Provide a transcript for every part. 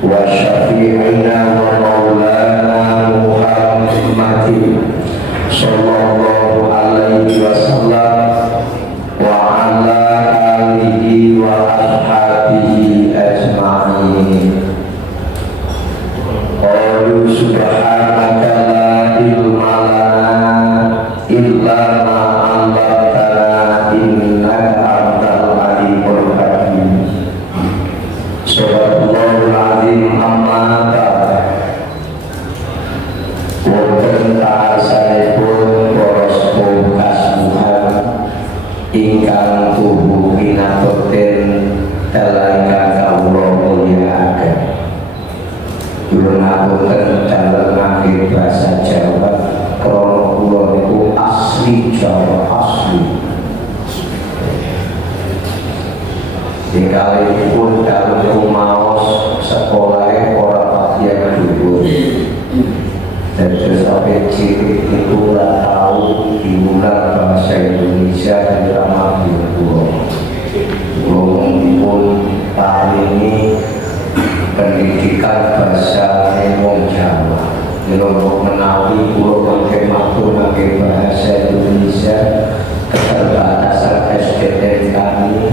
wa syafi'ina wa maulana Muhammadin sallallahu alaihi wasallam wa ala alihi wa ashabihi ajma'in. Qalu subhanaka la ilma lana illa ma 'allamtana innaka antal alimul hakim. Subhanallahul azim. Amma ba'd. Wonten ta'asanipun para sepuh kasuhan ingkang tubuh pinatoten dalam kawula mulyakaken. Kula ngapunten dalem ngangge basa Jawa krana kula niku asli Jawa asli. Dikali-pun dalem rumaos sekolahe ora patiya dhuwur. Terus sampai cilik itu nggak tahu dimulai bahasa Indonesia dan ramah Pulau pun tahun ini pendidikan bahasa Wong Jawa. Kalau menawi pulau pakai makhluk pakai bahasa Indonesia, keterbatasan SDM kami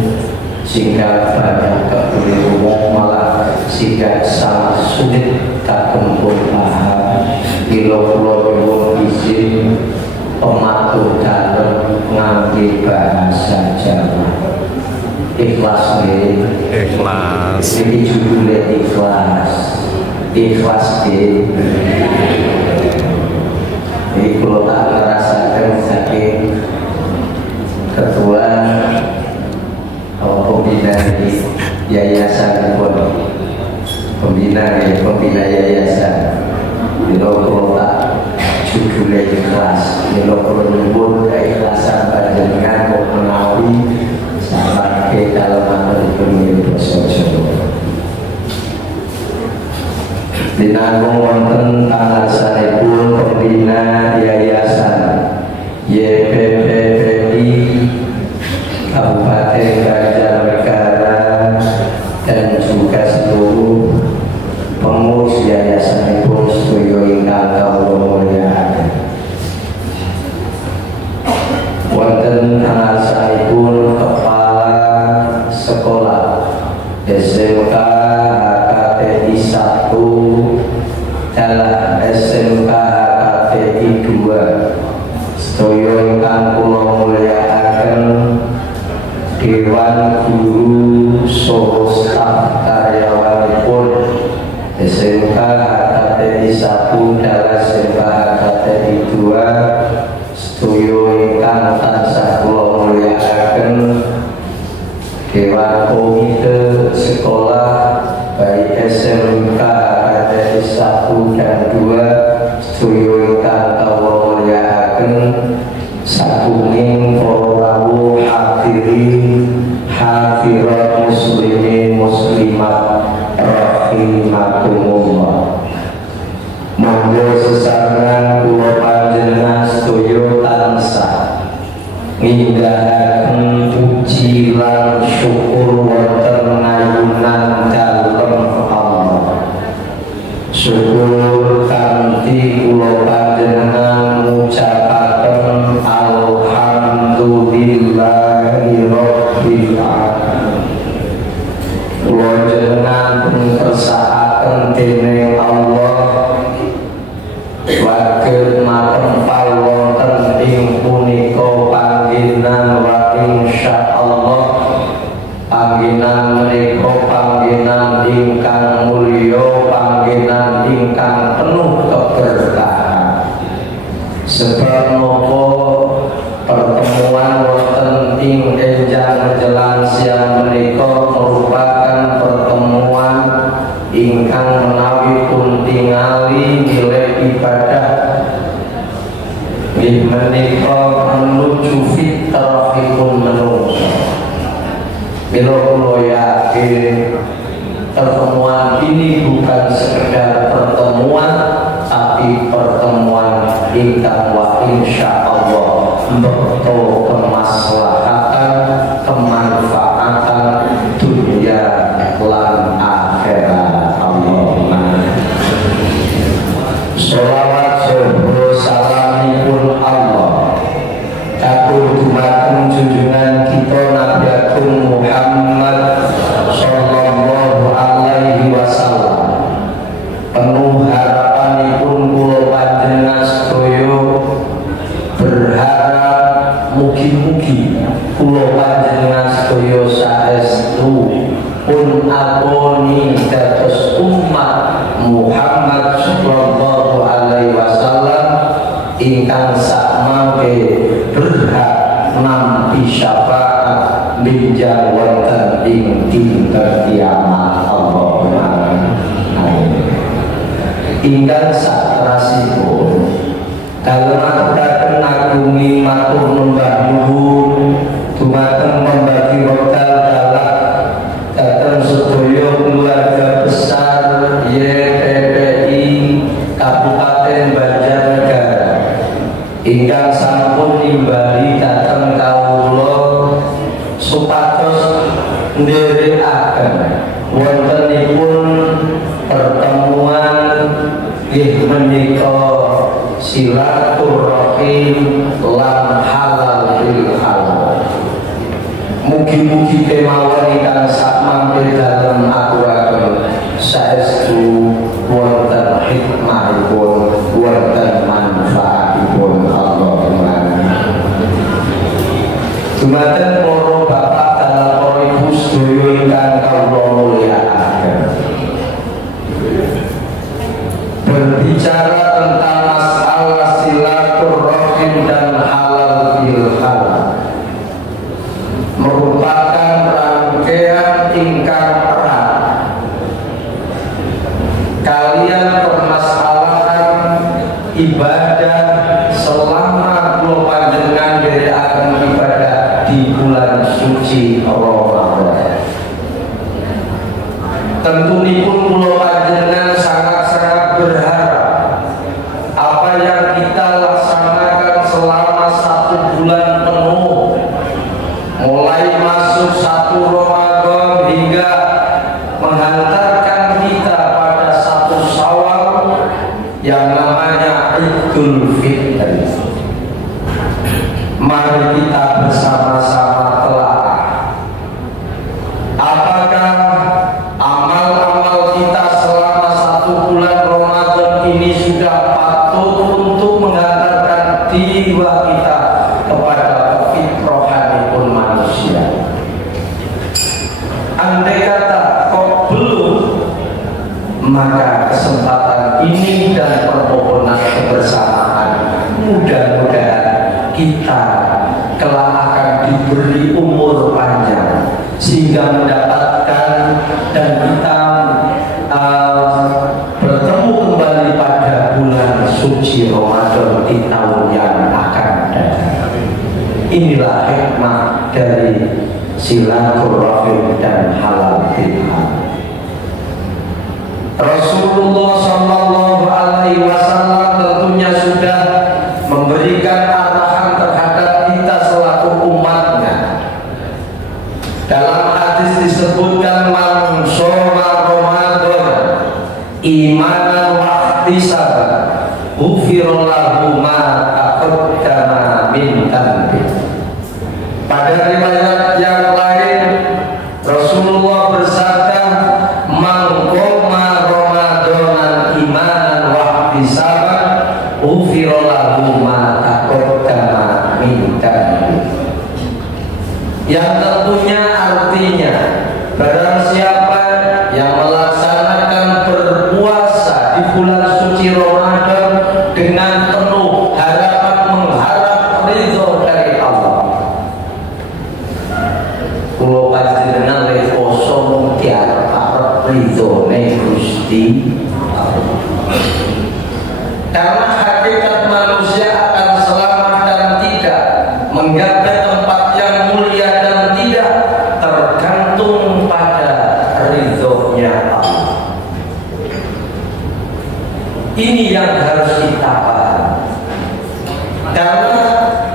sehingga banyak kekeliruan, malah sehingga sangat sulit tak kumpul paham. Pulau izin pematur dalam ngangge bahasa Jawa. Ikhlas nih. Ikhlas. Ini judulnya ikhlas. Ikhlas nih. Ini kalau tak merasakan saking ketua pembina di yayasan pun pembina yayasan. Kalau tak judulnya ikhlas, kalau nyebut keikhlasan panjenengan mau menawi sampai dalam materi Jawa. Dinanggung wonten alasanipun pembina yayasan YPPPI Kabupaten Banjarnegara dan juga seluruh pengurus yayasan itu sedaya ingkang kawula mulyakaken. Wonten alasanipun kepala sekolah SMK HKTI 1 dalam SMK HKTI 2 sedaya ingkang kula mulyakaken, Dewan Guru saha staf karyawanipun SMK HKTI 1 dalam SMK HKTI 2 sedaya ingkang tansah kula mulyakaken, Dewan Komite Sekolah baik SMK HKTI 1 dan 2 sedaya ingkang kula mulyakaken, satunging para rawuh hadirin hadirat muslimin muslimat rahimakumullah. Monggo sesarengan kula panjenengan sedaya tansah ngindhahaken puji lan syukur wonten ayunan dalem Allah. Syukur kanthi kula panjenengan ngucapaken alhamdulillahi rabbil alamin. Kula jenengan kersakaken dening Allah wakil matempal wonten ing punika panggenan wa insyaallah panggenan menika panggenan ingkang mulya, panggenan ingkang penuh keberkahan. Sebab napa pertemuan wonten ing enjang menjelang siang menika merupakan pertemuan ingkang menawi pun tingali nilai ibadah menika menuju fitrahipun manungsa. Bila kula yakin pertemuan ini bukan sekedar pertemuan, tapi pertemuan ingkang wa insyaallah betul kemaslahatan, kemanfaatan dunia lan akhirat. Allah ingkang saterasipun dalem aturaken ngagumi matur numbah nuwun dumateng pembagi wekdal dalak dhateng sedaya keluarga besar YPPI Kabupaten Banjarnegara ingkang sampun nimbali dhateng kawula supados ndherekaken wontenipun pertemuan nggih menika silaturahim lan halal bil halal. Mugi-mugi kemawon ingkang sakmangke dalem aturaken saestu wonten hikmahipun wonten manfaatipun Allahumma amin. Dumateng para bapak dalam para ibu sedaya ingkang kawula mulyakaken. Berbicara tentang masalah silaturahim dan halal bil halal merupakan rangkaian ingkang erat kalian permasalahan ibadah selama kula panjenengan nderekaken ibadah di bulan suci Ramadan. Tentunipun kula panjenengan sangat-sangat berharap apa yang kita laksanakan selama 1 bulan penuh, mulai masuk 1 Ramadan hingga menghantarkan kita pada 1 Syawal yang namanya Idul Fitri. Mari kita bersama-sama telaah apakah amal-amal kita selama 1 bulan Ramadan ini sudah patut untuk mengantarkan jiwa kita kepada fitrahipun manusia. Andai kata kok belum, maka kesempatan ini dan permohonan kebersamaan mudah-mudahan kita kelak akan diberi umur panjang sehingga mendapatkan dan kita bertemu kembali pada bulan suci Ramadan di tahun yang akan datang. Inilah hikmah dari silaturahim dan halal bil halal. Rasulullah Shallallahu Alaihi Wasallam tentunya sudah memberikan arahan terhadap kita selaku umatnya. Dalam hadis disebutkan man shoma Ramadan imanan wa ihtisaban ghufira lahu ma taqaddama min dhanbi. Pada riwayat yang lain Rasulullah bersabda man qoma Ramadanan imanan wa ihtisaban ghufira lahu ma taqaddama min dhanbi. Yang tentunya artinya barang siapa yang melaksanakan berpuasa di bulan suci Ramadan dengan penuh harapan mengharap ridho dari Allah. Kulo panjenengan le poso mung diarep ridhone Gusti Allah. Karena hakikat manusia akan selamat dan tidak menggapai tempat yang mulia dan tidak tergantung pada ridhonya Allah. Ini yang harus kita paham. Karena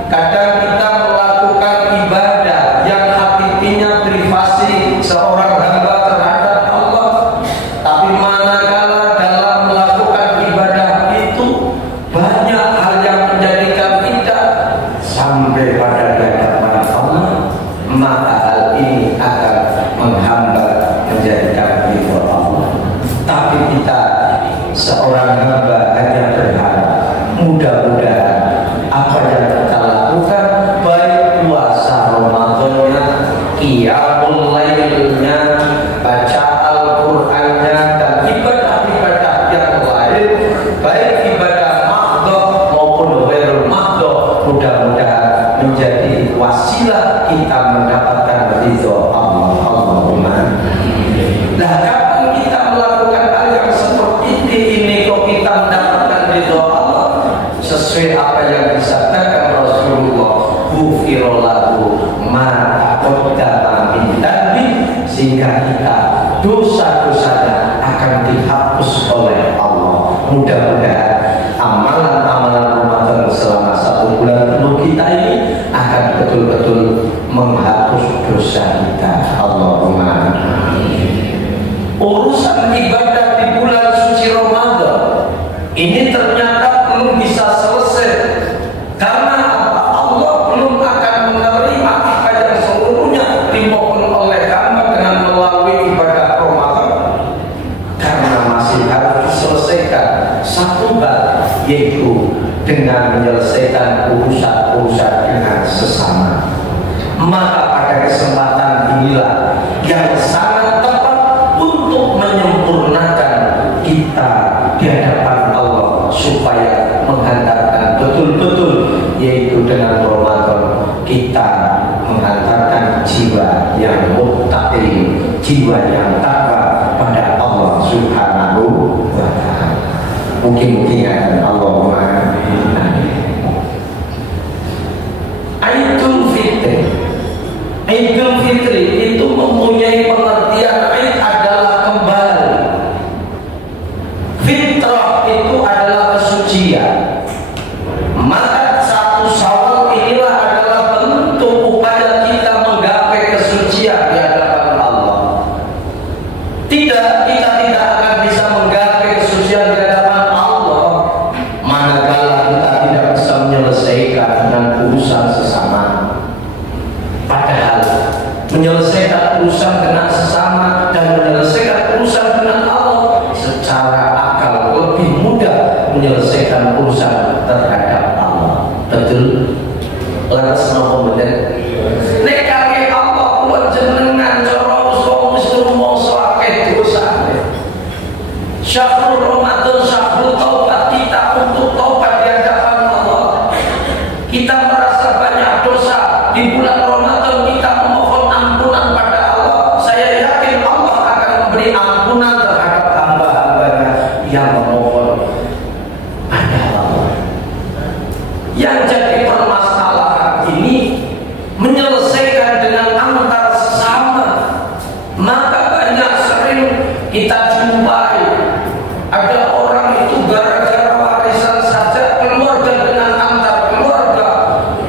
kadang kita melakukan ibadah yang hakikatnya privasi seorang hamba terhadap Allah, tapi manakala dalam melakukan ibadah itu banyak hal yang menjadikan tidak sampai pada hadapan Allah, maka hal ini akan menghambat menjadikan ridho Allah. Tapi kita seorang hamba hanya berharap mudah-mudahan apa yang kita lakukan, baik puasa Ramadannya, qiyamul lailnya, baca Al-Qur'annya, dan ibadah-ibadah yang lain, baik ibadah mahdhah maupun ghairul mahdhah, mudah-mudahan menjadi wasilah kita mendapatkan ridho Allah. Allahumma. Nah, kapan kita melakukan hal yang seperti ini kok kita dihapus oleh Allah. Mudah-mudahan amalan-amalan Ramadan selama 1 bulan penuh kita ini akan betul-betul menghapus dosa kita. Allahumma urusan ibadah di bulan suci Ramadan ini ternyata belum bisa selesai karena Allah belum akan menerima apa yang seluruhnya dimohon oleh hamba dengan melalui ibadah Ramadan, karena masih harus diselesaikan satu hal, yaitu dengan menyelesaikan urusan-urusan dengan sesama. Maka pada kesempatan inilah yang sangat tepat untuk menyempurnakan kita di hadapan Allah supaya menghantarkan betul-betul, yaitu dengan Ramadan kita menghantarkan jiwa yang muttaqi, jiwa yang takwa pada Allah Subhanahu wa ta'ala. Mungkin-mungkin Allahumma Idul Fitri itu mempunyai pengertian. Id adalah kembali, fitrah itu adalah kesucian. Maka 1 Syawal inilah adalah bentuk upaya kita menggapai kesucian di hadapan Allah. Kita tidak akan bisa menggapai kesucian di hadapan Allah manakala kita tidak bisa menyelesaikan dengan urusan sesama. Padahal menyelesaikan urusan dengan sesama dan menyelesaikan urusan dengan Allah secara akal lebih mudah menyelesaikan urusan terhadap Allah. Betul? Lantas nopo bener? Nek kaki Allah kuat jenengan cara usul moso akeh dosa. Syahrul Ramadan, syahrul taubat kita untuk taubat di hadapan Allah. Kita merasa banyak dosa di bulan Ramadan, kita memohon ampunan pada Allah. Saya yakin Allah akan memberi ampunan terhadap hamba-hambanya yang memohon pada Allah. Yang jadi permasalahan ini menyelesaikan dengan antar sesama. Maka banyak sering kita jumpai ada orang itu gara-gara warisan saja keluarga dengan antar keluarga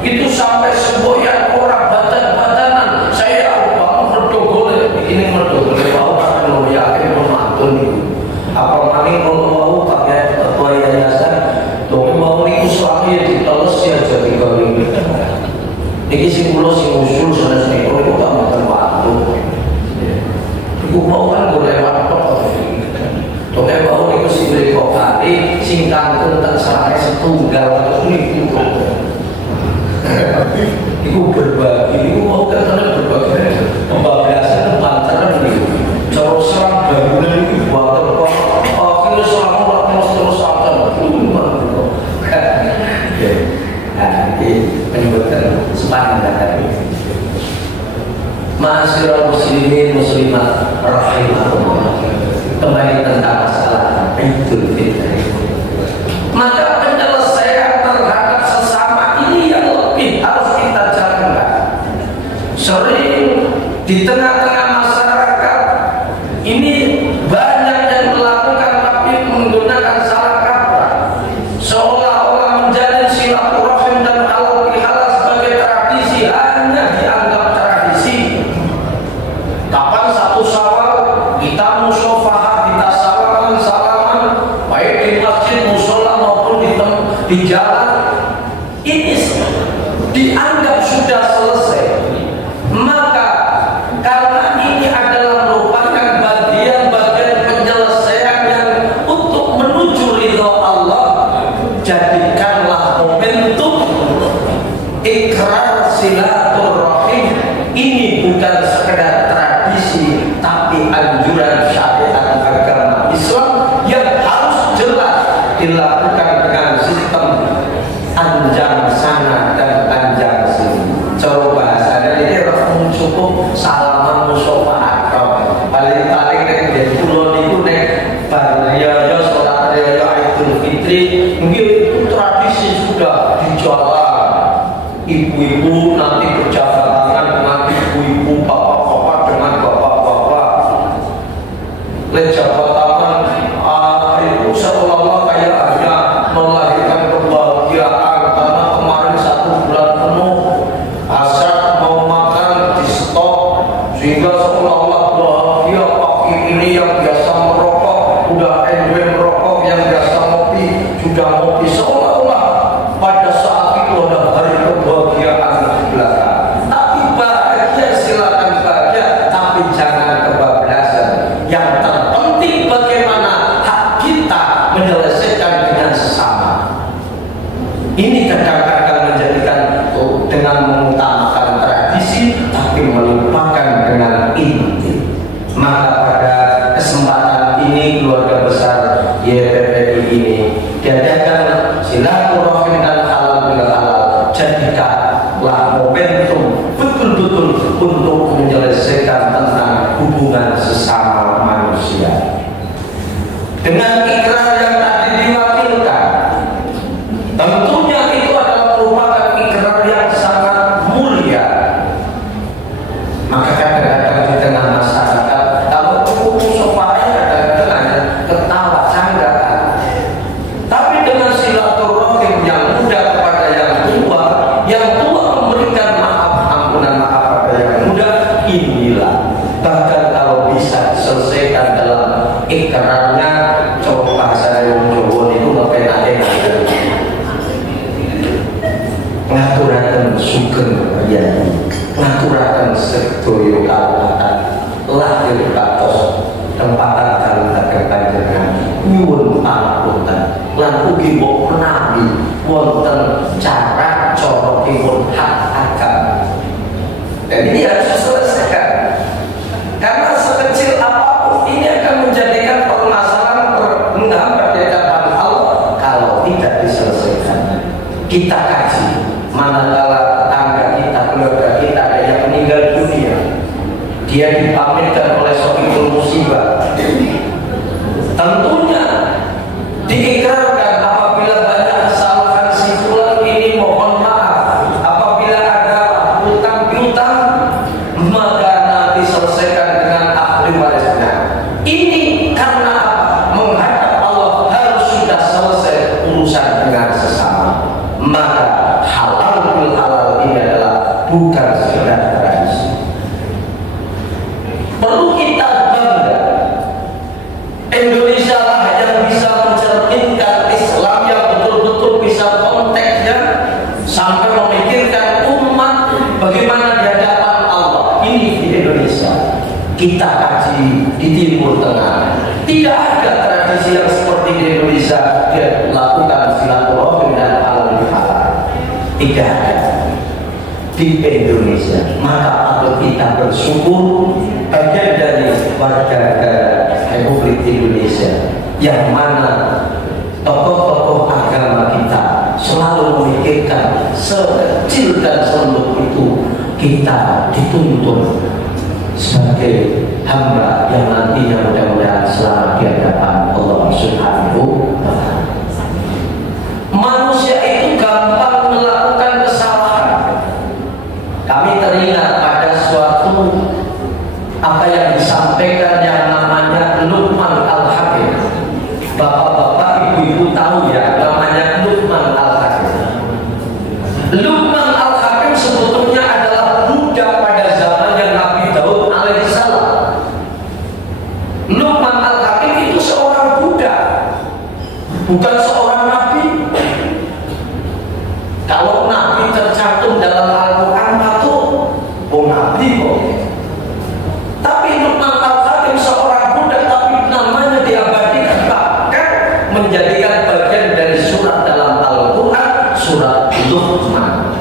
itu sampai semboyan orang badan-badanan. Saya bangun merdogole ini merdogole bau kalau yakin memantun itu apa maning kalau mau pakai ketua yayasan tuh mau itu suami diteles ya jadi kali ini si pulau si usul sana sini kalau itu tak makan waktu itu mau kan boleh waktu tuh mau itu si beli kokari singkang itu tak sampai setunggal atau ini itu berbagi, itu mau katanya berbagi pembablasan lantaran itu cara serang bangunan itu buat apa? Akhirnya serang orang terus akan nah, ini penyebutkan sepanjang tadi. Ma'asyiral muslimin muslimat rahimahullah. Kembali tentang masalah Idul Fitri. Maka penyelesaian terhadap sesama ini yang lebih harus kita jalankan. Sering di tengah-tengah masyarakat ini banyak yang melakukan tapi menggunakan salah kaprah, seolah-olah menjalin silaturahim dan halal bihalal sebagai tradisi, hanya dianggap tradisi. Kapan 1 Syawal kita musyafahah, kita salaman baik di masjid, musola maupun di jalan, ini dianggap sudah selesai. Maka karena ini adalah merupakan bagian-bagian penyelesaian yang untuk menuju ridha Allah, jadikanlah momentum ikrar silaturahim ini bukan sekedar tradisi tapi anjuran syariat agama Islam yang harus jelas dilakukan dengan sistem anjang sana dan anjang sini. Coba bahasanya ini harus cukup salaman musyafahah. Paling-paling nek pulau niku nek baraya salat raya Idul Fitri mungkin itu tradisi sudah di jalan. Ibu-ibu nanti berjabat tangan dengan ibu-ibu, bapak-bapak dengan bapak-bapak. Jabat tangan sudah ngopi seolah-olah pada saat itu ada hari kebahagiaan di belakang. Tapi bahagia silakan bahagia, tapi jangan kebablasan. Yang terpenting bagaimana hak kita menyelesaikan dengan sesama. Ini kadang-kadang menjadikan dengan mengutamakan tradisi tapi melupakan dengan inti. Maka pada kesempatan ini keluarga besar YPPI ini diadakan silaturahim dan halal bila halal. Jadikanlah momentum betul-betul untuk menyelesaikan tentang hubungan sesama manusia. Dengan ikrar yang tadi diwakilkan, tentunya itu adalah merupakan ikrar yang sangat mulia. Maka kadang-kadang di tengah masyarakat kalau sopanya kadang-kadang ketawa candaan. Tapi dengan silaturahim yang muda kepada yang tua memberikan maaf, ampunan maaf pada yang muda, inilah bahkan kalau bisa diselesaikan dalam ikrarnya. Coba bahasa yang Jawa itu lebih nanti ngaturakan sugeng terjadi, ngaturakan sedoyo kalahkan lahir batos tempatan kalahkan panjenengan nyuwun pangapunten lan ugi mbok menawi wonten cara corokipun hak agama. Dan ini harus diselesaikan karena sekecil apapun ini akan menjadikan permasalahan menghambat di hadapan Allah kalau tidak diselesaikan. Kita kaji manakala tetangga kita, keluarga kita ada yang meninggal dunia, dia dipamitkan oleh sahibul musibah, tentunya diikrarkan apabila banyak kesalahan si fulan ini mohon maaf, apabila ada hutang piutang maka nanti selesaikan dengan ahli warisnya. Ini karena apa? Menghadap Allah harus sudah selesai urusan dengan sesama. Maka halal bil halal ini adalah bukan sekedar tradisi. Perlu kita bangga. Indonesia lah yang bisa mencerminkan Islam yang betul-betul bisa konteksnya sampai memikirkan umat bagaimana di hadapan Allah. Ini di Indonesia. Kita kaji di Timur Tengah. Tidak ada tradisi yang seperti di Indonesia dia lakukan silaturahim dan halal bihalal. Tidak ada di Indonesia. Maka patut kita bersyukur bagian dari warga Republik Indonesia yang mana tokoh-tokoh agama kita selalu memikirkan sekecil dan selembut itu kita dituntun sebagai hamba yang nantinya mudah-mudahan selamat di hadapan Allah Subhanahu wa ta'ala. Manusia itu gampang melakukan kesalahan. Kami teringat pada suatu apa yang disampaikan yang namanya Luqman Al-Hakim. Bapak-bapak, ibu-ibu tahu ya namanya Luqman Al-Hakim. Luqman Al-Hakim sebetulnya adalah budak pada zamannya Nabi Daud alaihissalam. Luqman Al-Hakim itu seorang budak, bukan seorang nabi. Kalau nabi tercantum dalam Al-Quran itu nabi kok. Tapi Luqman Al-Hakim seorang budak tapi namanya diabadikan, bahkan menjadikan bagian dari surat dalam Al-Quran, surat Luqman.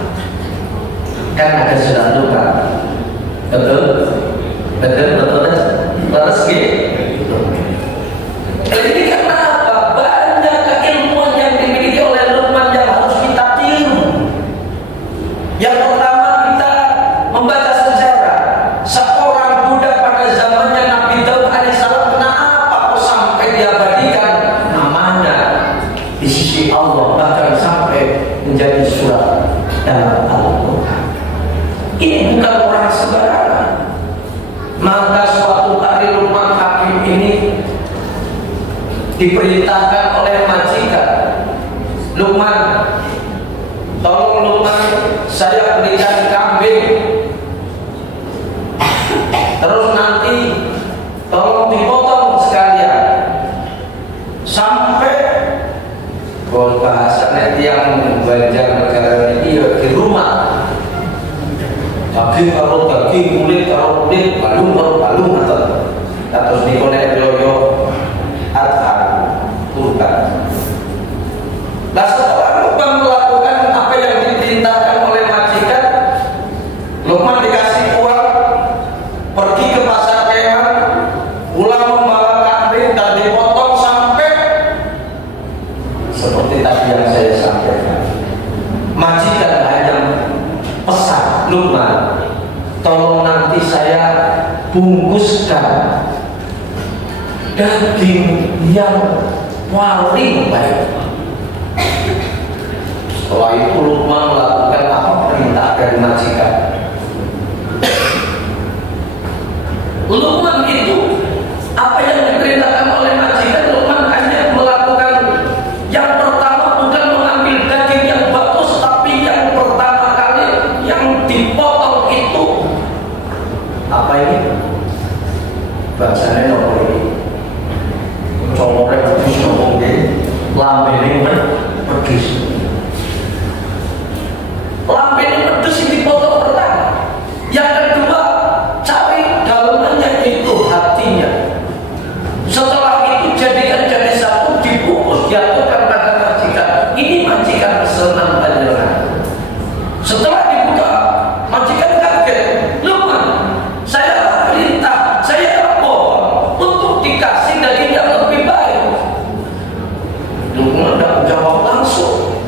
Kan ada surat Luqman, betul? Terus ini karena apa? Banyak keilmuan yang dimiliki oleh Luqman yang harus kita tiru. Yang pertama, kita membaca sejarah. Seorang budak pada zamannya Nabi Daud alaihissalam, kenapa kok sampai diabadikan namanya di sisi Allah, bahkan sampai menjadi surat dalam Al-Quran. Ini bukan orang sembarangan. Maka suatu hari Luqman Hakim ini diperintahkan oleh majikan, Luqman, tolong Luqman, saya berikan kambing, terus nanti tolong dipotong sekalian sampai Kalau bahasanya yang Banjarnegara ini ya di rumah. Daging karo daging, kulit karo kulit, balung karo balung atau terus nikolek yoyo atau kurban. Nah setelah Luqman melakukan apa yang diperintahkan oleh majikan, Luqman dikasih uang, pergi ke pasar hewan, pulang membawa kambing dan dipotong sampai seperti tadi yang saya sampaikan. Majikan hanya pesan Luqman, tolong nanti saya bungkuskan daging yang paling baik. Setelah itu Luqman melakukan apa perintah dari majikan. Luqman itu apa yang diperintahkan oleh majikan, Luqman hanya melakukan yang pertama, bukan mengambil daging yang bagus, tapi yang pertama kali yang dipotong itu apa ini? Bahasanya nopo ini? Cowoknya pedis ngomong ini, lambene pedis. Lambene pedis ini dipotong pertama. Yang kedua, cari dalamannya itu hatinya. Setelah itu jadikan jadi satu, dibungkus, jatuhkan pada majikan. Ini majikan pesanan panjenengan. Setelah dibuka, majikan kaget. Luqman, saya perintah, saya lapor untuk dikasih daging yang lebih baik. Luqman tidak jawab langsung.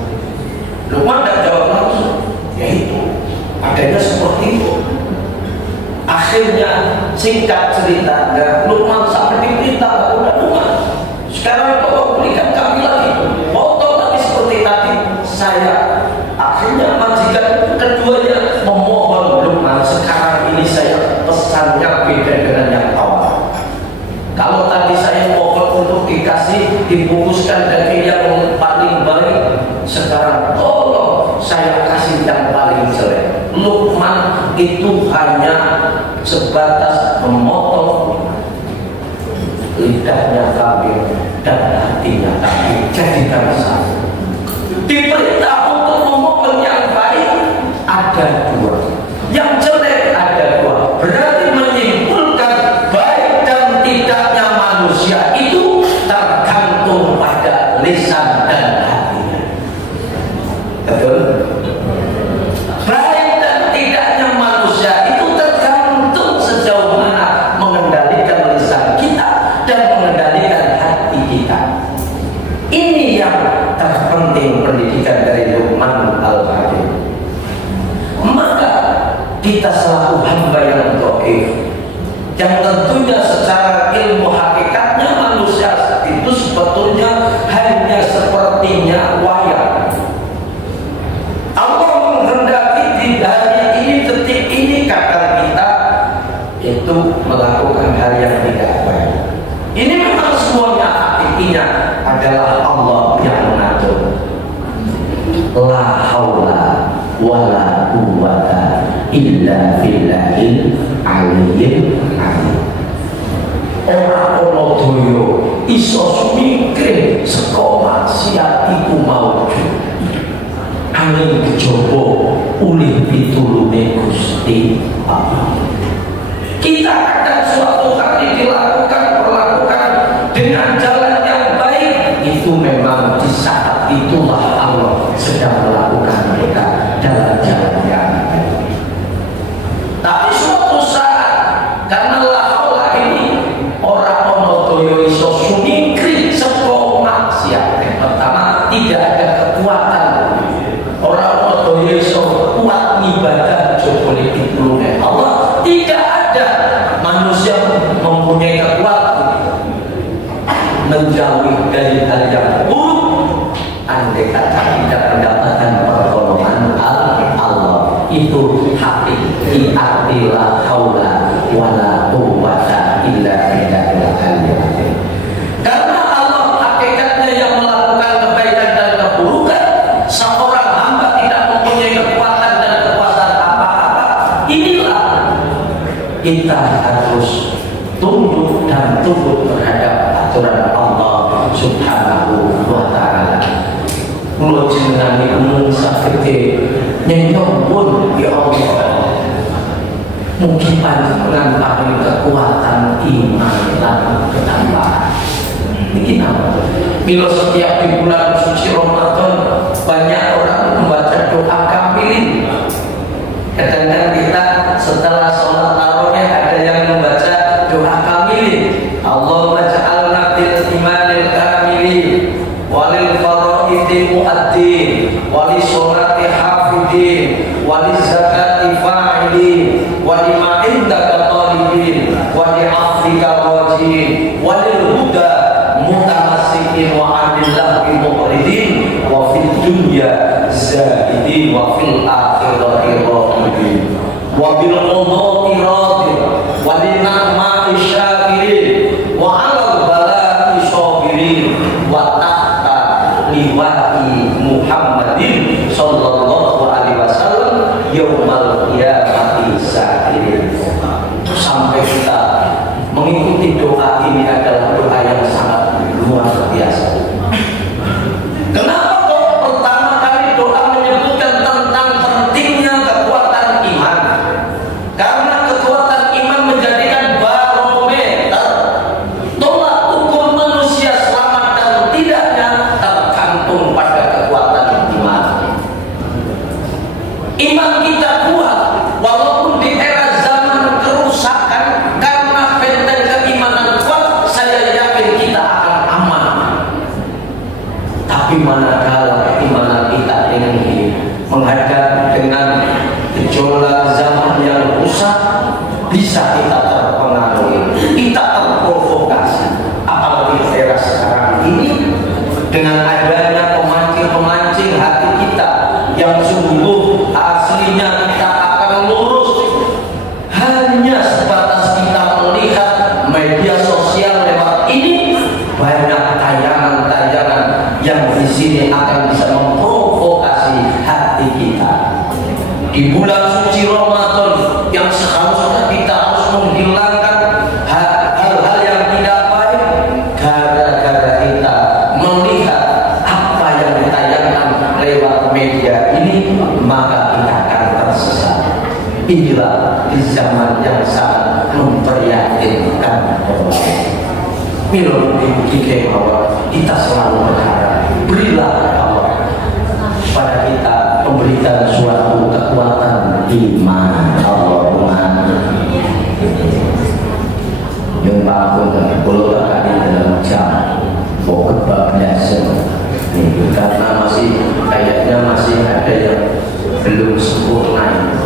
Luqman tidak jawab langsung. Yaitu adanya seperti itu. Akhirnya singkat ceritanya, Luqman sampai diperintah oleh Luqman, sekarang tolong belikan kami lagi, potong lagi seperti tadi. Saya akhirnya majikan keduanya memohon Luqman, sekarang ini saya pesannya beda dengan yang awal. Kalau tadi saya mohon untuk dikasih dibungkuskan daging yang paling baik, sekarang tolong saya kasih yang paling jelek. Luqman itu hanya sebatas memotong lidahnya kambing dan hatinya kambing, jadikan satu. Diperintah untuk memotong yang baik ada dua, yang jelek ada dua. Berarti menyimpulkan baik dan tidaknya manusia itu tergantung pada lisan dan hatinya. Betul? Baik dan tidaknya manusia itu tergantung sejauh mana mengendalikan lisan kita dan mengendalikan hati kita. Ini yang terpenting pendidikan dari Luqman Al-Hakim. Maka kita selaku hamba yang dhaif, yang tentunya secara ilmu hakikatnya manusia itu sebetulnya hanya sepertinya wayang. Allah menghendaki di hari ini, detik ini, kadang kita itu melakukan hal yang tidak baik. Ini memang semuanya hakikinya adalah Allah yang mengatur. La haula wala quwwata illa billahil aliyyil azim. Ora ono daya iso sumingkring saka maksiat iku maujud. Angin kejaba ulih pitulunge Gusti Allah. Kita akan suatu kali perlakukan dengan jalan yang baik, itu memang di saat itulah Allah sedang melakukan mereka dalam jalan yang baik. Tapi suatu saat karena Allah ini orang ono daya iso sumingkring saka maksiat. Pertama, tidak ada kekuatan. Orang daya iso kuat ibadah jopone pitulunge Allah. Tidak ada manusia mempunyai kekuatan menjauhi dari hal yang buruk. Andai kata tidak mendapatkan pertolongan Allah, itu hakiki arti la haula wala quwwata illa billahil aliyyil azim. Karena Allah hakikatnya yang melakukan kebaikan dan keburukan. Seorang hamba tidak mempunyai kekuatan dan kekuasaan apa-apa. Inilah kita harus tunduk dan tunduk terhadap aturan Allah Subhanahu wa ta'ala. Kulo jenengan niku saged nyuwun ya Allah. Mungkin panjenengan paling kekuatan iman lan ketambahan. Niki napa? Bila setiap di bulan suci Ramadan banyak orang membaca doa kamilin. Kadang-kadang kita setelah sholat tarawih ada yang membaca doa kamilin. Allahumma ja'alna bil imanil kamilin walil faraidil mu'addin wali sholati hafidin wali zakati fa'ilin wali ma'indaka talibin wali afrika wajin walil huda mutamassikin wa anillah muqridin wa fid dunya zahidin wa fil akhirati radin wa bil qadati radin wa lin na'ma'i syakirin wa 'alal bala'i sabirin wa tahta liwa'i Muhammadin sallallahu alaihi wasallam yaumal qiyamati sakirin. Sampai kita mengikuti doa ini adalah doa yang sangat luar biasa. Kenapa kok pertama kali doa menyebutkan tentang pentingnya kekuatan iman? Karena kekuatan iman menjadikan barometer tolak ukur manusia selamat dan tidaknya tergantung pada kekuatan iman. Iman kita kuat walaupun di era zaman kerusakan, karena benteng keimanan kuat, saya yakin kita akan aman. Tapi manakala keimanan kita tinggi menghadap dengan gejolak zaman yang rusak, bisa kita terpengaruhi, kita terprovokasi. Apalagi era sekarang ini dengan adanya pemancing-pemancing hati kita yang sungguh aslinya kita akan lurus hanya sebatas kita melihat media sosial lewat ini. Banyak tayangan-tayangan yang di sini akan bisa memprovokasi hati kita. Di bulan suci Ramadan yang seharusnya kita harus menghilangkan hal-hal yang tidak baik, gara-gara kita melihat apa yang ditayangkan lewat media ini, maka kita akan tersesat. Inilah di zaman yang sangat memprihatinkan. Milo dibuktikan bahwa kita selalu berharap, berilah Allah pada kita, memberikan suatu kekuatan iman. Allahumma yang bangun pulau kali dalam jam mau kebablasan ini, karena kayaknya masih ada yang belum sempurna.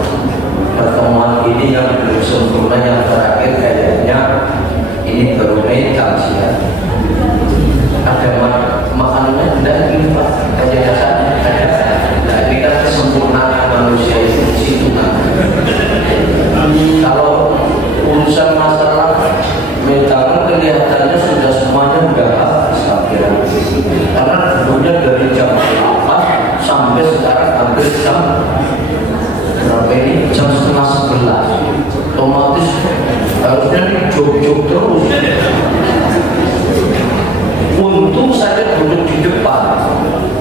Pertemuan ini yang belum sempurna, yang terakhir kayaknya ini baru jam siang. Ada makanannya tidak ini Pak, kayak dasarnya ada. Nah, ini kan kesempurnaan manusia itu di situ kan. Kalau urusan masalah metangan kelihatannya sudah semuanya sudah habis karena dulunya dari jam 8 sampai sekarang hampir jam berapa ini? Jam setengah 11. Otomatis harusnya jog-jog terus. Untung saya duduk di depan,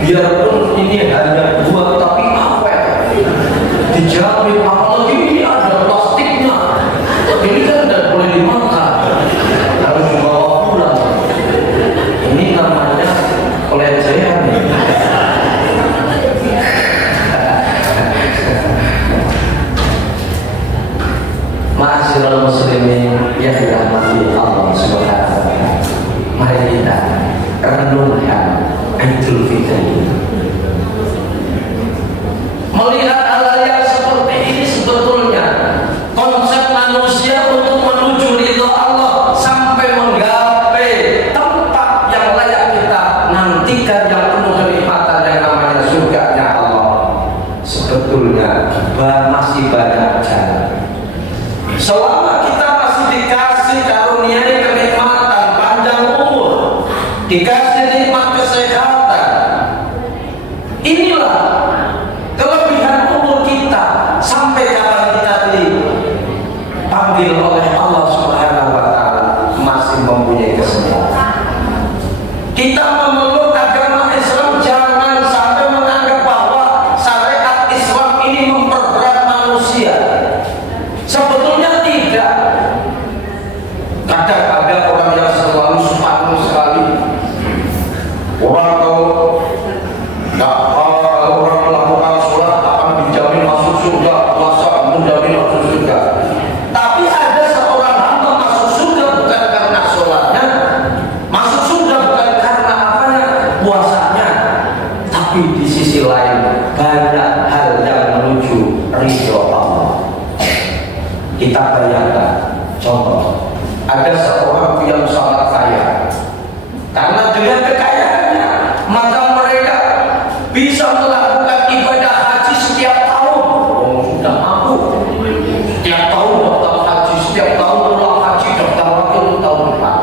biarpun ini hanya dua, tapi apa? Dijamin, apalagi ini ada plastiknya. Ini kan tidak boleh dimakan, harus dibawa pulang. Ini namanya pelecehan. Ma'asyiral muslimin yang dirahmati Allah Subhanahu wa taala. Mari kita renungkan Idul Fitri. Melihat hal yang seperti ini, sebetulnya konsep manusia untuk menuju ridho Allah sampai menggapai tempat yang layak kita nantikan, yang penuh kenikmatan yang namanya surganya Allah, sebetulnya masih banyak jalan. Selama kita masih dikasih karunia kenikmatan panjang umur, dikasih nikmat kesehatan, bisa melakukan ibadah haji setiap tahun. Oh, sudah mampu. Setiap tahun daftar haji, setiap tahun pulang haji, daftar lagi untuk tahun depan.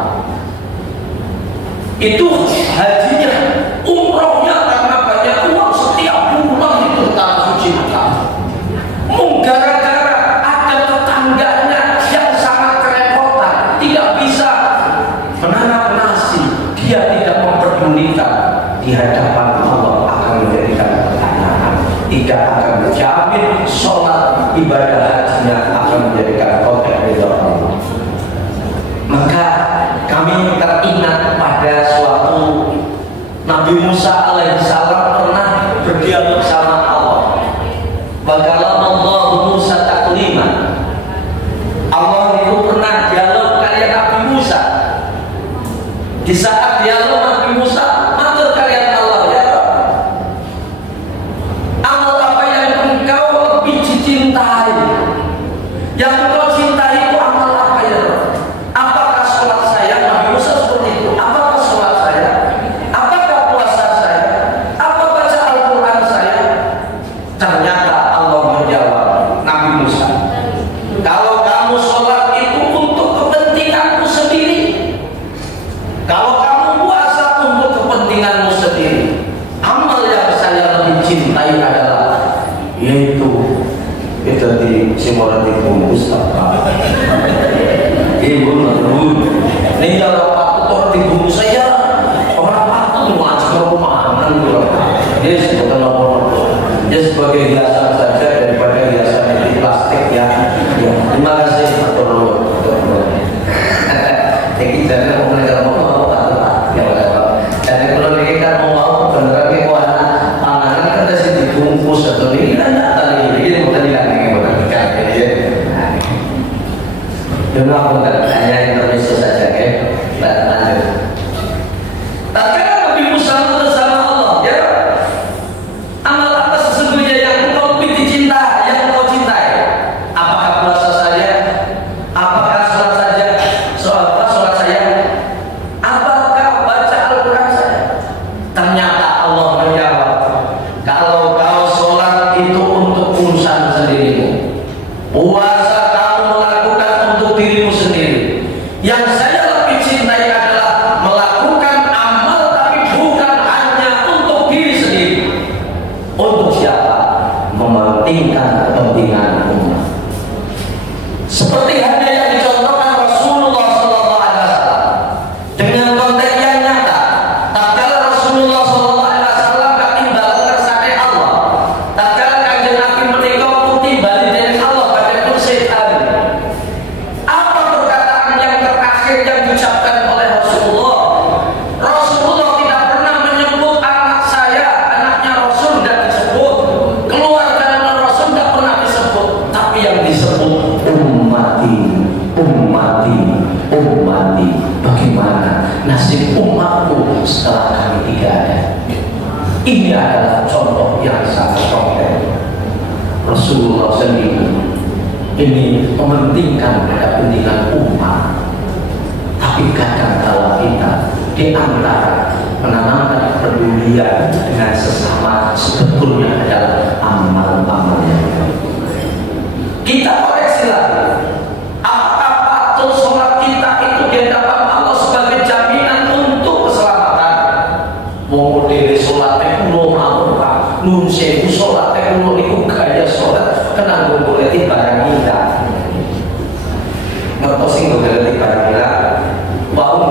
Itu hajinya, umrohnya karena banyak uang setiap bulan itu tanah suci Mekah. Gara-gara ada tetangganya yang sangat kerepotan, tidak bisa menanam nasi, dia tidak memperdulikan, di hadapan Allah akan menjadikan pertanyaan, tidak akan menjamin sholat ibadah hajinya akan menjadikan konteks ridho Allah. Maka kami teringat pada suatu Nabi Musa alaihissalam pernah berdialog sama Allah. Bagaimana Musa takliman, Allah itu pernah dialog kalian Nabi Musa. Di saat dialog Nabi Musa, matur kalian Allah, ya Rabb, amal apa yang engkau lebih dicintai, yang engkau cintai itu amal apa ya Rabb? Apakah sholat saya? Nabi Musa seperti itu. Apakah sholat saya? Apakah puasa saya? Apa baca Al-Quran saya? Ternyata Allah menjawab Nabi Musa, kalau kamu sholat itu untuk kepentinganmu sendiri, kalau kamu puasa untuk kepentinganmu sendiri, amal yang saya lebih cintai adalah yaitu itu di Simorati Ustaz. Ibu menurut ini kalau Pak Tutor di guru saya orang patut ngaji ke rumah dia sebutkan apa dia sebagai hiasan saja daripada hiasan di plastik ya. Terima kasih Pak Tutor. Jadi jangan mau belajar mau ya dan kalau ini kan mau beneran ke anak panganan kan ada dibungkus atau ini kan tadi ini mau tadi lagi benar kan ya. Jangan aku hanya Indonesia saja ya. Lanjut. Tapi Nabi Musa bersama Allah ya. Amal apa sesungguhnya yang engkau lebih dicinta, yang engkau cintai? Apakah puasa saya? Apakah sholat saja? Sholat saya? Apakah baca Al-Quran saya? Ternyata Allah menjawab, kalau kau sholat itu untuk urusan sendirimu, puasa kamu melakukan untuk dirimu sendiri. Yang saya lebih cintai adalah melakukan amal tapi bukan hanya untuk diri sendiri. Untuk siapa? Mementingkan kepentingan umat. Seperti halnya yang dicontohkan Rasulullah SAW dengan konteks yang nyata. Tatkala Rasulullah SAW gak tinggalkan sate Allah, tatkala kanjeng Nabi menikah putih balik dari Allah pada kursi tadi, apa perkataan yang terakhir yang diucapkan oleh Rasulullah? Rasulullah tidak pernah menyebut anak saya, anaknya Rasul tidak disebut, keluarga Rasul tidak pernah disebut, tapi yang disebut ummati, ummati, ummati. Bagaimana nasib umatku setelah kami tidak ada? Ini adalah contoh yang sangat konkret. Rasulullah sendiri ini mementingkan kepentingan umat, tapi kadang-kala kita di antara menanamkan kepedulian dengan sesama sebetulnya adalah amal-amal yang baik. Kita koreksi lagi, apakah patut sholat kita itu di hadapan Allah sebagai jaminan untuk keselamatan? Mau model sholat kulo mau pak, nun sewu sholat kulo itu gaya sholat, kenapa boleh barang kita? Ngertosin boleh barang kita? Wah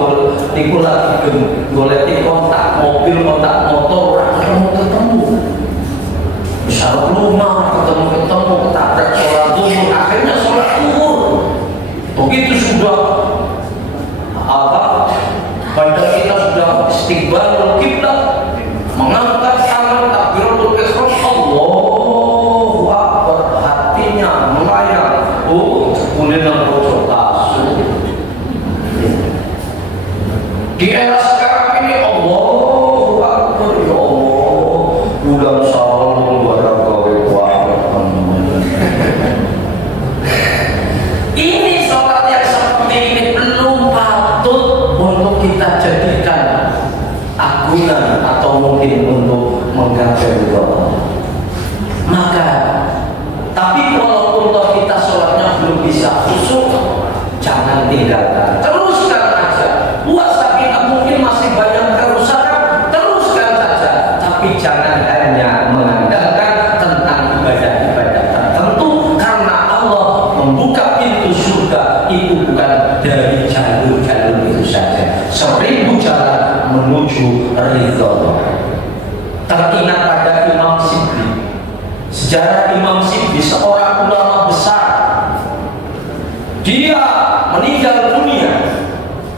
niku lagi golek kontak mobil, kontak motor, ketemu. Misalnya rumah ketemu ketabrak sholat zuhur, akhirnya sholat zuhur. Begitu sudah apa? Badan kita sudah istiqbalul kiblat, mengangkat tangan takbiratul ihram, Allahu Akbar, hatinya melayang. Oh, kemudian bocor kasu. Di era sekarang ini Allahu Akbar, ya Allah, udah salam ini sholat yang seperti ini belum patut untuk kita jadikan agunan atau mungkin untuk menggapai Allah. Maka tapi walaupun kita sholatnya belum bisa khusyuk, jangan tinggalkan, teruskan aja. Puasa kita mungkin masih banyak kerusakan, teruskan saja. Tapi jangan hanya mengandalkan tentang ibadah-ibadah tertentu, karena Allah membuka pintu surga itu bukan dari jalur-jalur itu saja. 1000 jalan menuju ridho. Teringat pada Imam Sibli. Sejarah Imam Sibli, seorang ulama besar, dia meninggal dunia.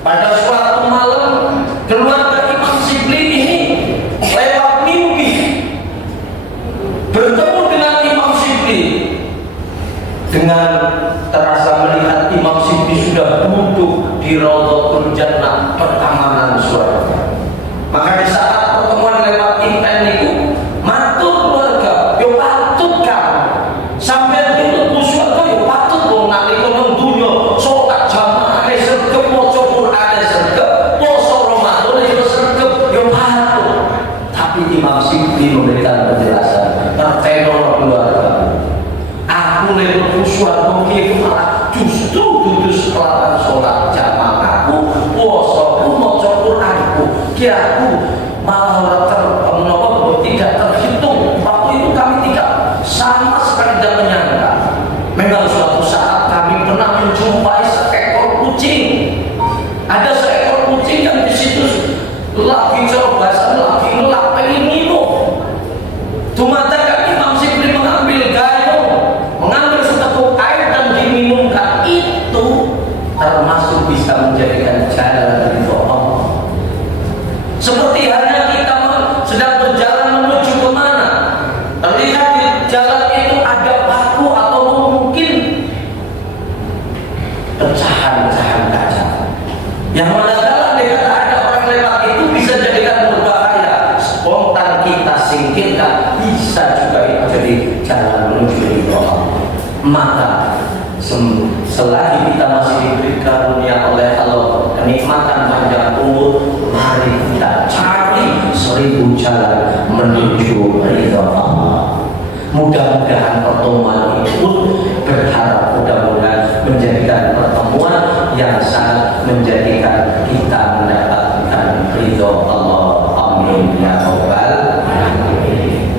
Pada suatu malam, keluarga Imam Sibli ini lewat mimpi bertemu dengan Imam Sibli. Dengan terasa melihat Imam Sibli sudah duduk di Raudhatul Jannah, pertamanan surga. Maka di saat pertemuan lewat inten itu, matur keluarga, yo patut kan sampai itu surga, yo patut wong nalika nang dunya salat jamaah sregep, maca Quran sregep, poso Ramadan yo sregep, yo patut. Tapi Imam Sibli memberikan penjelasan, perteno keluarga, aku lewat surga iki malah justru kudu kelawan salat jamaah aku, poso maca Quranku, ki aku malah tidak terhitung. Waktu itu kami tidak sama sekali tidak menyangka. Memang suatu saat kami pernah menjumpai seekor kucing. Ada seekor kucing yang di situ lagi coba lagi ngelap pengen minum. Cuma Imam Sibli mengambil gayung, mengambil seteguk air dan diminumkan. Itu termasuk bisa menjadikan jalan dari Allah. Seperti halnya kita sedang berjalan menuju kemana, terlihat di jalan itu ada paku atau mungkin pecahan-pecahan kaca, yang mana jika ada orang lewat itu bisa jadikan berbahaya. Spontan kita singkirkan, bisa juga itu jadi jalan menuju Allah. Maka selagi kita masih diberi karunia oleh Allah kenikmatan panjang umur, mari kita cari 1000 jalan menuju ridha Allah. Mudah-mudahan pertemuan itu berharap mudah-mudahan menjadikan pertemuan yang sangat menjadikan kita mendapatkan ridha Allah. Amin ya rabbal alamin.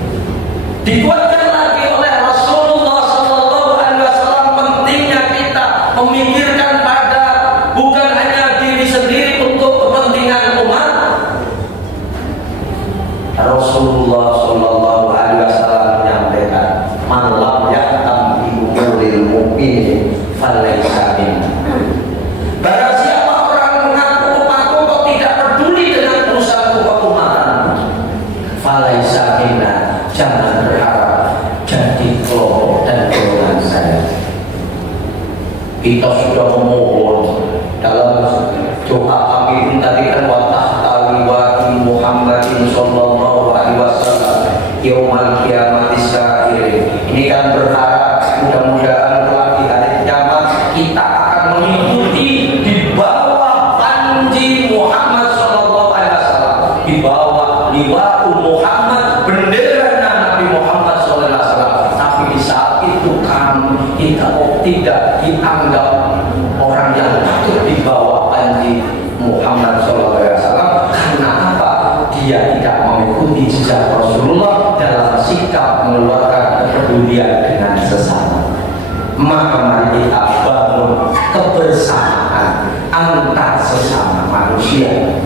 Dikuatkan lagi oleh Rasulullah sallallahu alaihi wasallam pentingnya kita memikirkan pada bukan hanya diri sendiri untuk kepentingan umat. Rasulullah sallallahu alaihi wasallam menyampaikan, "Man lam yahtam bi umuril mu'min falaysa minna." Barang siapa orang mengaku kok tidak peduli dengan urusan keumatan, falaysa minna, jangan berharap jadi kelompok dan golongan saya. Kita sudah memohon dalam doa kami tadi kan, wa tahta liwa'i Muhammadin sallallahu alaihi wasallam yaumal qiyamati sa'ir. Ini kan berharap mudah-mudahan kelak di hari kiamat kita akan mengikuti di bawah panji Muhammad sallallahu alaihi wasallam, di bawah liwa'u Muhammad, bendera Nabi Muhammad sallallahu alaihi wasallam. Tapi di saat itu kita tidak dianggap orang yang patut di bawah panji Muhammad sallallahu alaihi wasallam. Karena apa? Dia tidak mengikuti jejak Rasulullah dalam sikap mengeluarkan kepedulian dengan sesama. Maka mari kita bangun kebersamaan antar sesama manusia.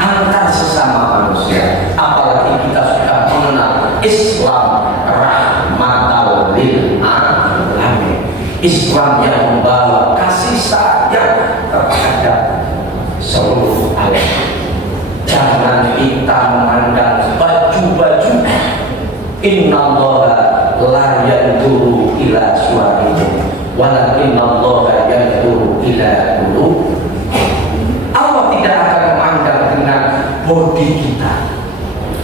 Antar sesama manusia. Apalagi kita sudah mengenal Islam rahmatal lil alamin. Islam yang membawa kasih sayang terhadap seluruh alam. Jangan kita memandang baju-baju. Innallaha la yanzuru ila suwarikum walakinnallaha yanzuru ila qulub. Allah tidak akan memandang dengan bodi kita,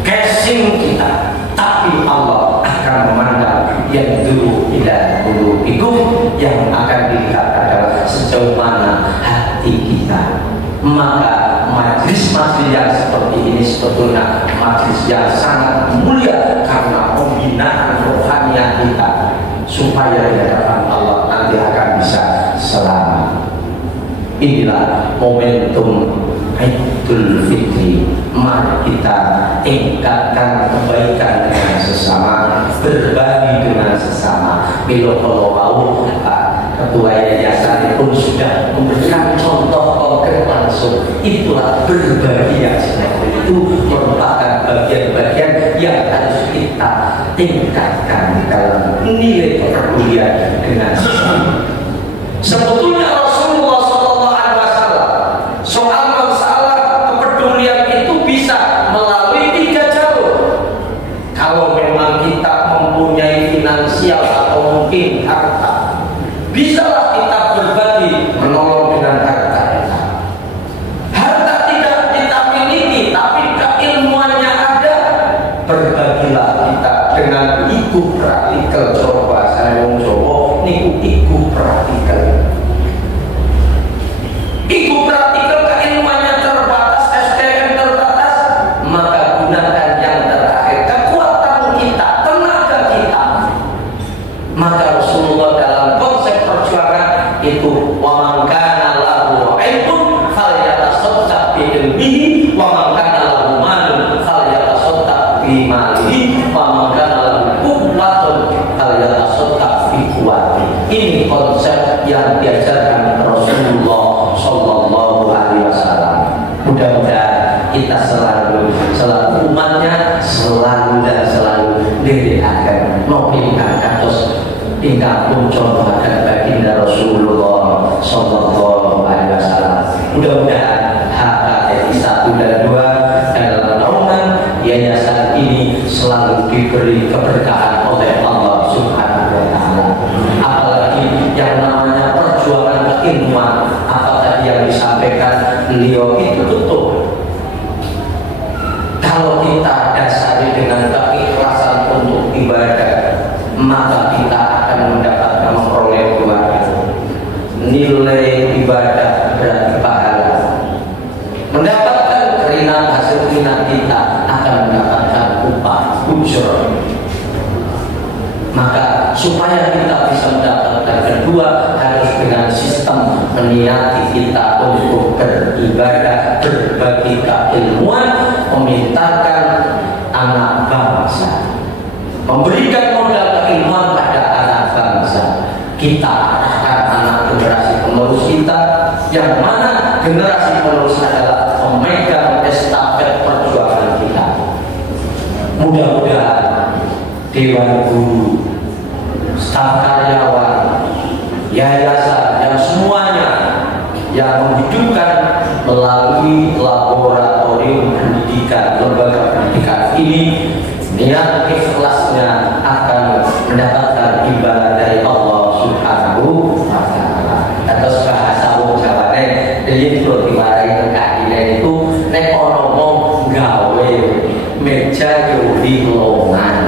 casing kita, tapi Allah akan memandang yang dulu ila qulubikum, yang akan dilihat adalah sejauh mana hati kita. Maka mari Majlis-majlis yang seperti ini sebetulnya majlis yang sangat mulia karena pembinaan rohaniah kita supaya di hadapan Allah nanti akan bisa selamat. Inilah momentum Idul Fitri. Mari kita tingkatkan kebaikan dengan sesama, berbagi dengan sesama. Bila kalau mau Pak Ketua Yayasan pun sudah memberikan contoh konkret langsung. Itulah berbagi yang seperti itu merupakan bagian-bagian yang harus kita tingkatkan dalam nilai kepedulian dengan sesama. Sebetulnya Rasulullah SAW soal masalah kepedulian itu bisa melalui 3 jalur. Kalau memang kita mempunyai finansial atau mungkin harta, bisalah kita berbagi menolong dengan harta kita. Harta tidak kita miliki, tapi keilmuannya ada, berbagilah kita dengan iku praktikal. Coba saya wong Jawa niku iku praktikal. Iku praktikal keilmuannya terbatas, SDM terbatas, maka gunakan yang terakhir, kekuatan kita, tenaga kita. Maka Rasulullah dalam konsep perjuangan itu wa man kana lahu ilmun falyatasaddaq bi ilmihi wa man kana lahu malun falyatasaddaq bi malihi wa man kana lahu quwwatun falyatasaddaq bi quwwatihi. Ini konsep yang diajarkan Rasulullah Sallallahu Alaihi Wasallam. Mudah-mudahan kita selalu umatnya selalu diriakan nopinkan kados tinggal pun contohkan baginda Rasulullah Sallallahu Alaihi Wasallam. Mudah-mudahan HKTI 1 dan 2 dalam naungan yayasan ini selalu diberi keberkahan oleh Allah Subhanahu wa Ta'ala. Apalagi yang namanya perjuangan keilmuan, apa tadi yang disampaikan beliau itu betul. Kalau kita dasari dengan keikhlasan untuk ibadah, maka kita akan mendapatkan memperoleh nilai ibadah berarti pahala. Mendapatkan keringat, hasil keringat kita akan mendapatkan upah ujur. Maka supaya kita bisa mendapatkan kedua, harus dengan sistem meniati kita untuk beribadah, berbagi keilmuan, memintakan anak bangsa, memberikan modal keilmuan pada anak bangsa. Kita akan anak generasi penerus kita, yang mana generasi penerus adalah pemegang estafet perjuangan kita. Mudah-mudahan Dewan Guru, staf karyawan, yayasan, yang semuanya yang menghidupkan melalui laboratorium pendidikan, lembaga pendidikan ini, niat ikhlasnya akan mendapatkan imbalan dari Allah Subhanahu wa Ta'ala. Atas bahasa wong Jawane, jadi kalau diwarai keadilan itu nek ono wong gawe meja yo di longan,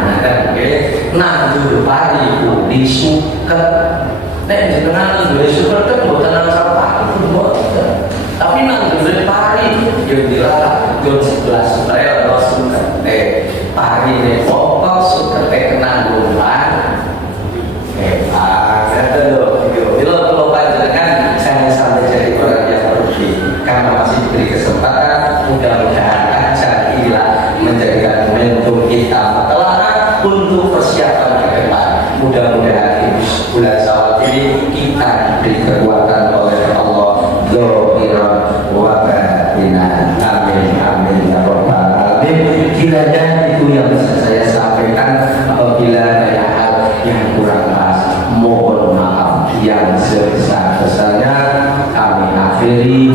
nandur pari di suket. Nek jenengan duwe suket kan mboten nang sampah, tapi nandur pari yo dilarang yo 11 April ono suket. Pari ne pokok suket kena bulan. Kalau panjenengan saya sampai jadi orang yang rugi karena masih diberi kesempatan, mudah-mudahan acara inilah menjadikan momentum kita telah untuk persiapan ke depan. Mudah-mudahan di bulan Syawal ini kita diberi kekuatan oleh Allah Zohiran wa batinan. Amin amin ya rabbal alamin. Kiranya itu yang bisa saya sampaikan. Apabila ada hal yang kurang pas, mohon maaf yang sebesar-besarnya. Kami akhiri.